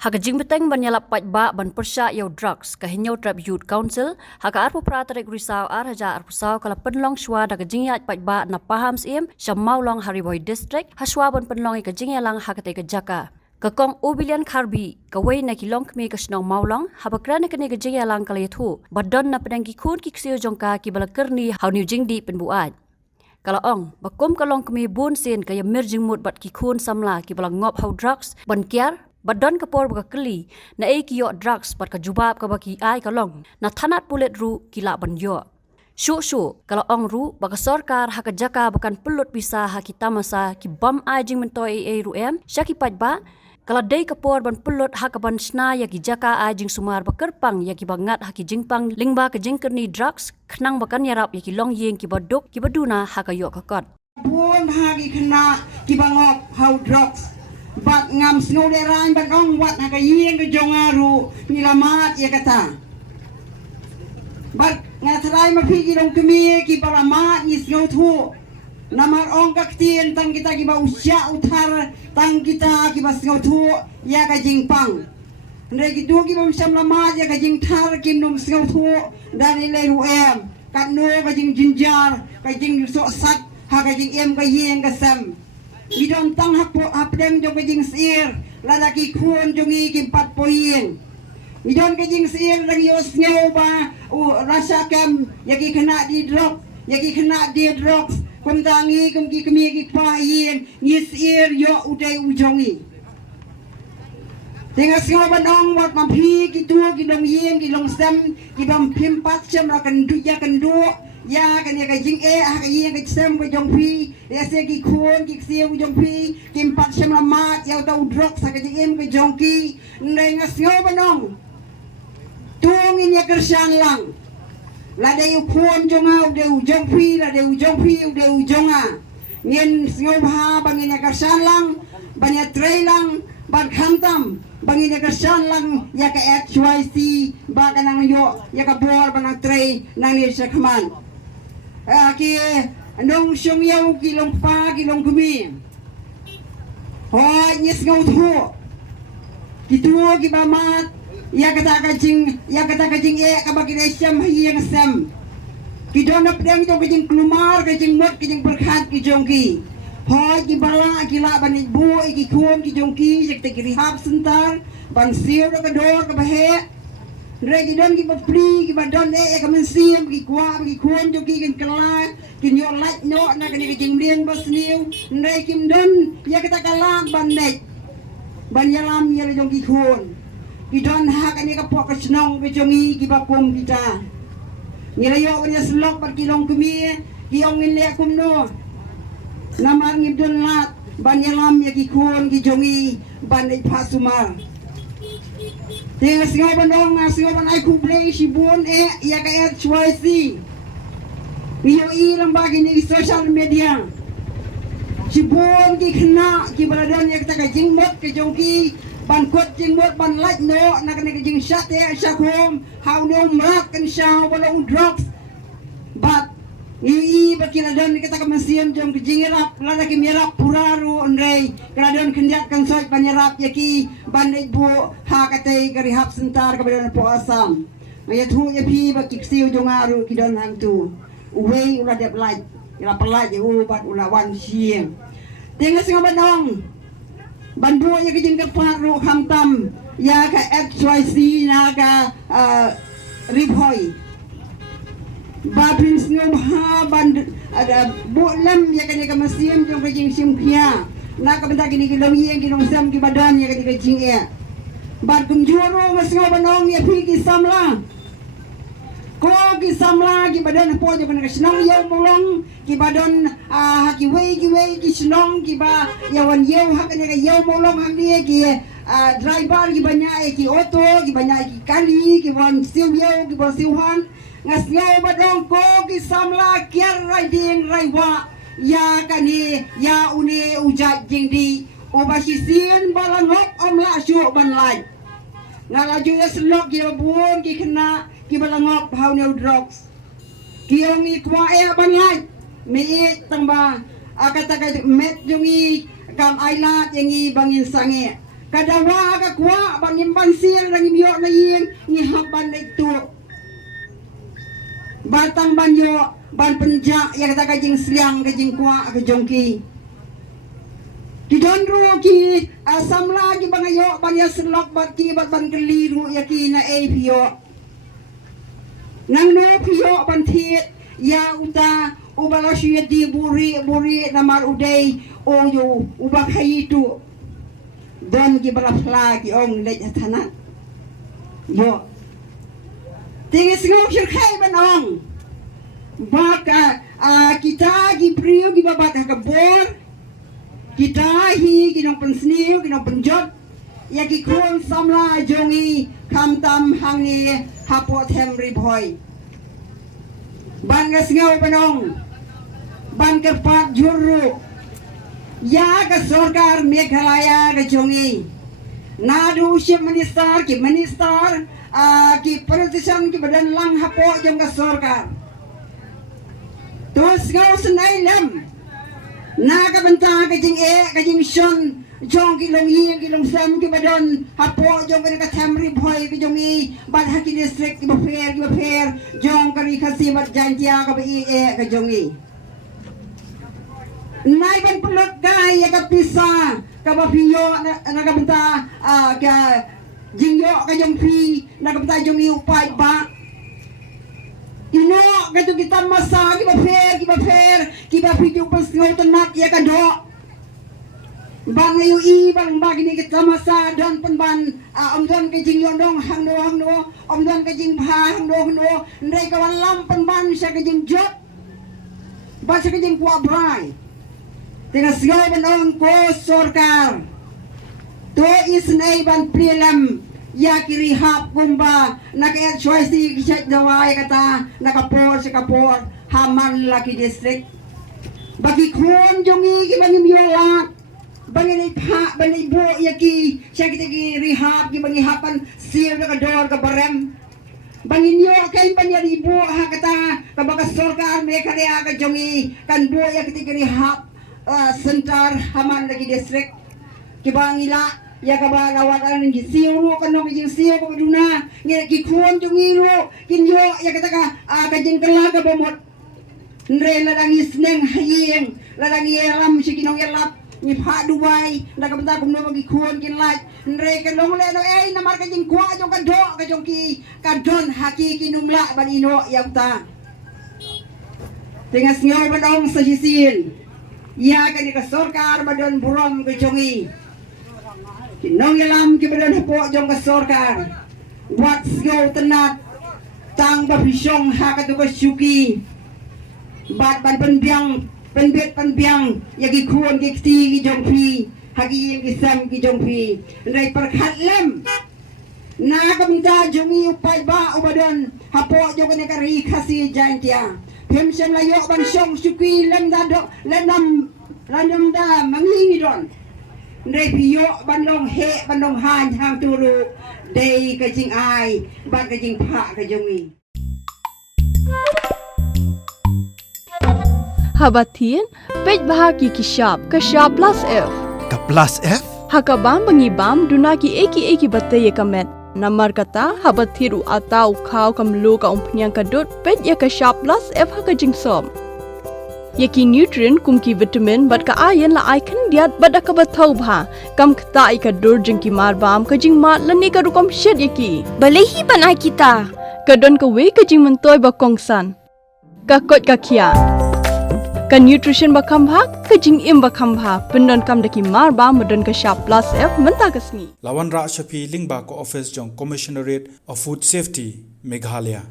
Haka jing beteng ban yalap pat ba ban persya yau drugs ka hinyau trap youth council haka arpu pratarek risau haja arpusau kala penlong shwa da ka jing yat pat ba na paham sim shamau long Hariboy district haswa ban penlong ka jing yalang haka te ka jaka kakong obilian karbi kawai na kilong kme ka snong maulong habakran ka ne ka jing yalang kala yathu badon na pedang ki khun ki ksio jongka ki bala kerni hau new jing di penbuat kalau ong bakom kalong kami bun sen kaya merjing mut bat ki khun samla ki bala ngop hau drugs ban kiar badon kapor baka keli na ki yo drugs bat ka jubab ka baki ai kalong na thanat pulet ru kila ban yo shu kalau ong ru baka sarkar haka jaka bakan pelut bisa haki tamasa ki bam ai jing mentoi ru em syaki pat ba kalau dei kapor ban pelut haka ban sna ya ki jaka ai jing sumar bakerpang ya ki bangat haki jingpang lingba ka jingkerni drugs khnang bakan yarap ya ki long yeng ki baduk ki baduna haka yo kakot bun hagi kena ki bangop how drugs bat ngam snow de rain bat ong wat na kayeng ke jongaru nilamat ya kata bat ngatrai ma phigi dong kemi ki balamat ni snow thu namar ong kaktien tang kita ki ba usya utar tang kita ki ba snow thu ya ka jingpang ndai ki du ki bom sam lamat ya ka jing thar ki nom snow thu dari le ru em kat no ka jing jinjar ka jing so sat ha ka jing em ka yeng ka sam Bidon tang hapdem jong kajing sir lalaki kun jongi kimpat poing bidon kajing sir lagi osnyo ba rasa kam yaki kena di drop yaki kena di drugs kumtangi kumki kemi ki paing yisir yo udai ujongi Tengah singo banong wat mampi ki tu ki dong yeng ki long sem ki bam pimpat sem akan du ya kan du ya kan ya kajing ka yeng ka sem ka jong pi ya se ki khon ki se ka jong pi kim pat sem la mat ya tau drok sa ka jing em ka jong ki ndai ngasngo banong tung in ya kersan lang la de u khon jong au de u jong pi la de u jong pi u de u jong a ngin sngo ba bangin ya kersan lang banya trei lang ban khantam bangin ya kersan lang ya ka HYC ba ka nang yo ya ka bor banang trei nang ni sa khaman ki nong syong yaw kilong pa kilong kumi hoy nyes ngau thu kitu ki ba mat ya kata kajing ka ba ki syam hiyang sam ki don na pedang to kajing klumar kajing mot kajing berkhat ki jongki hoy ki bala ki la ban bu ki khon ki jongki sek te ki rehab center ban siu ka dor ka bahe Regi don ki bapri ki badon ka mensiam ki kwa ki khon jo ki kan kala ki nyo lach no na kan ki jingmrien bas niu ndai kim don ya kita kalang ban nek ban yalam ya jong ki khon ki don ha kan ka pok ka snong ki jongi ki bapom kita ngira yo kan ya slok par ki long kemi ki ong in le kum no namar ngib don lat ban yalam ya ki khon ki jongi ban nek pasumar Tengah singaw bandong singaw ban ay kublay si bun ya ka HYC. Iyo ilang bagi ni social media. Si bun ki kena ki baladon ya kita ka jingmot ke jongki ban kot jingmot ban like no na ka jing shot sa home how no mrak kan siya wala drugs. But Ii bakila don kita ka masiam jong kijingirap lala ki mirap puraru onrei kana don kendiat kan soy panyarap yaki bandai bu ha katei ka rehab center ka badon po asam maya thu ya pi ba kiksiu jong aru ki don hang tu uwei ula dep lai ila pelai u bat ula wan sieng tenga singa banong bandu ya ki jingkar paru hamtam ya ka HYC na ka ribhoi Babin sngom ha ban ada bolam ya kan ya masiam jong kajing sim kia na ka benda gini kilong yeng kilong sam ki badan ya kan kajing ya ban kum juro ngasngo banong ya pi ki samla ko ki samla ki badan po jo kan kasnong yau molong ki badan ha ki wei ki snong ki ba yawan yau ha kan ya yau molong hang dia ki driver ki banyak ki auto ki banyak ki kali ki wan siu yau ki wan siuhan ngasngo badong ko ki samla kiar rai ding rai wa ya kani ya uni ujat jingdi obasisien balangok omla syu banlai ngalaju ya slok ki bun ki kena ki balangok how no drugs ki ongi kwa banlai mi tamba akata met jongi kam ailat yangi bangin sange kadawa ka kwa bangim bansir nang imyo na yeng ni haban itu batang banyo ban penja yang kata kajing seliang kajing kwa ke jongki kidonro ki samla ki bangayo banya selok bat ki bat ban keliru ya ki na pio nang no pio ban thi ya uta ubala shia di buri namar udai oyo ubak hayitu don ki balafla ki ong lej thana yo tingis ngok shir khai banong baka kita ki priu ki babat ka bor kita hi ki nong pensniu ki nong penjot ya ki khon samla jongi kam tam hangi hapo them ri boy ban ngas ngau banong ban kerpat juru ya ke sorkar Meghalaya ke jongi nadu chief minister ki politician ki badan lang hapo jong ke sorkar terus ngau senai lem na ka benta ke jing ke jing shon jong ki long yi ki long sam ki badan hapo jong ke thamri boy ki jongi ban haki district ki bafer jong ka ri khasi bat jantia ka bi ke jongi nai ban peluk gai ya ka pisa ka ba piyo na ka benta ka jingyo ka jong pi na ka benta jong yu pai ba ino ka tu kita masa ki ba fer ki ba piyo pas ngau tenat ya ka do bang ayu i bang ba ni kita masa dan penban om don ka jingyo dong hang do om don ka jing pha hang do ndai ka wan lam penban sa ka jing jot ba sa ka jing kwa brai dengan segala benong ko sorkar to isnai ban prilam ya kiri hap kumba nak choice kisah dawai kata nakapor haman laki district bagi kon jongi ki bagi miola bagi ni pha bagi bo ya ki sakit ki rehab ki bagi hapan sil ka dor ka barem bagi nyo kay panyaribo ha kata kabaka sorkar Meghalaya ka jongi kan bo ya ki rehab sentar haman lagi district kibangila ya kaba lawatan ng siru kanong jing siru ko duna ngi ki khon jungiru kinyo ya kataka kajing kala ka bomot ndre ladang isneng hayeng ladang yelam sikinong yelap ni pha dubai nakabta kumno gi khon kin laj ndre ka long le no namar kajing kwa jong ka jong ki kadon haki kinumla banino yamta tingas ngau badong sa sisin ya kan ka sorkar badan burom ke jongi kinong yalam ki badan hapo jong ka sorkar wat go tenat tang ba pisong ha ka to ka syuki bat ban penbiang penbet penbiang yagi khon ki ti ki jong phi hagi ki sam ki jong phi rai perkhat lem na kamta jongi upai ba ubadan hapo jong ka ri khasi jantia Pemsem layo ban song syuki lem da do lenam ranam da mangingi don ndai piyo ban long he ban long han hang turu dei ka jing ai ban ka jing pha ka jongi Habatin pej bahagi kishap plus F ka plus F hakabam bangibam dunaki eki batay kamet Namar kata habat thiru atau khau kamlu ka umpnyang kadut pet ya ka sharp plus F ha ka jingsom. Yaki nutrient kum ki vitamin bat ka iron la icon diat bat ka bathau bha kam khta I ka dur jing ki mar bam ka jing mat lani ka rukom shed yaki. Balehi banai kita. Ka don ka we ka jing mentoy ba kongsan. Ka kot ka kia. Ka nutrition ba khambha ka jing im ba khambha pendon kam daki mar ba modon ka sharp plus F menta kasni. Lawan Ra Shafi Lingba ko office jong Commissionerate of Food Safety Meghalaya